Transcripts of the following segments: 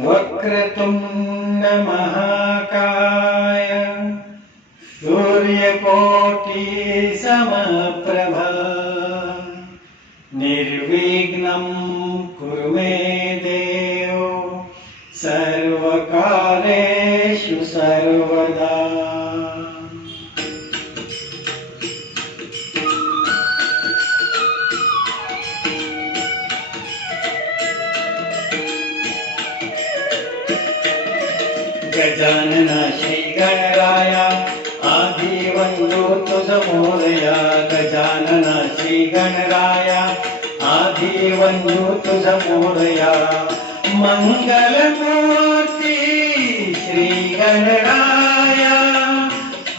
वक्रतुंड महाकाय सूर्यकोटि समप्रभ निर्विघ्नं कुरु मे देव सर्वकार्येषु सर्वदा। गजानन श्री गणराया आधी वंदो तुझ मोरया। गजानन श्री गणराया आधी वंदो तुझ मोरया। मंगलमूर्ती श्री गणराया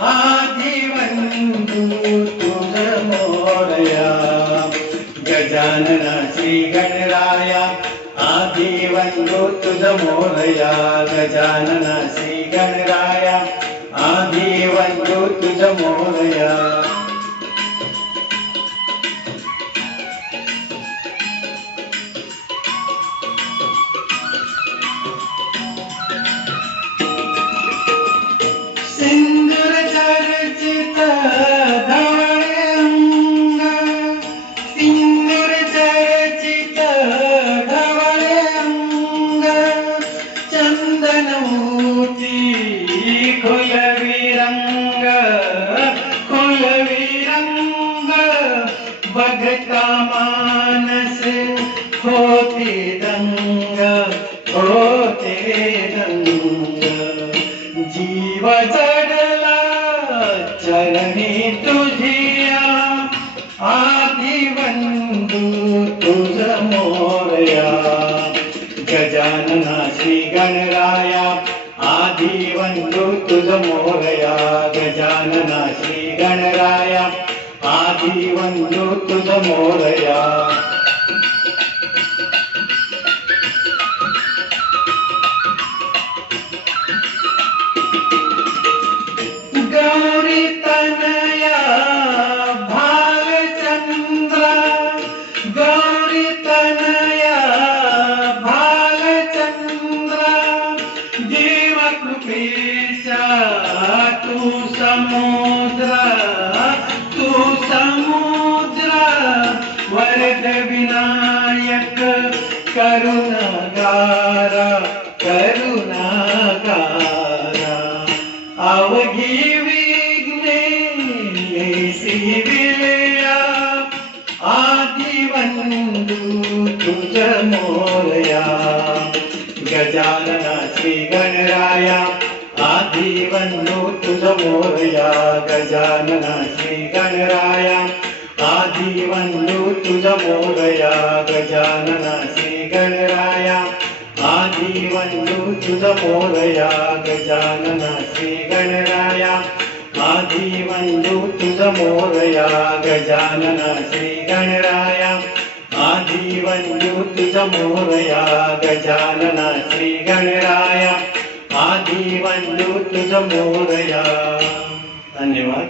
आधी वंदो तुझ मोरया। गजानन श्री गणराया आधी वंदो तुझ मोरया। गजानन श्री गणराया आधी वंदो तुझ मोरया। सिंदूर चर्चित धवळे अंग, सिंदूर चर्चित धवळे अंग, चंदनमोती खुलवी रंग, खुलवी रंग, बघता मानस होते दंग, होते दंग। जीव जडला चरणी तुझिया, आधी वंदो तुझ मोरया। गजानन श्री गणराया आधी वंदो तुझ मोरया। गजानन श्री गणराया आधी वंदो तुझ मोरया। गौरी तनया भालचंद्र, गौरी तनया भालचंद्र, जीव कृपेशा तू समुद्र, तू समुद्र, वरद विनायक करुणागारा, करुणागारा। अवघी विघ्ने नेसिविल्या, आधी वंदो तुझ मोरया। गजानन श्री गणराया आधी वंदो तुझ मोरया। गजानन श्री गणराया आधी वंदो तुझ मोरया। गजानन श्री गणराया आधी वंदो तुझ मोरया। गजानन श्री गणराया आधी वंदो तुझ मोरया। गजानन श्री गणराया आधी वंदो तुझ मोरया। गजानन श्री गणराया आधी वंदो तुझ मोरया। धन्यवाद।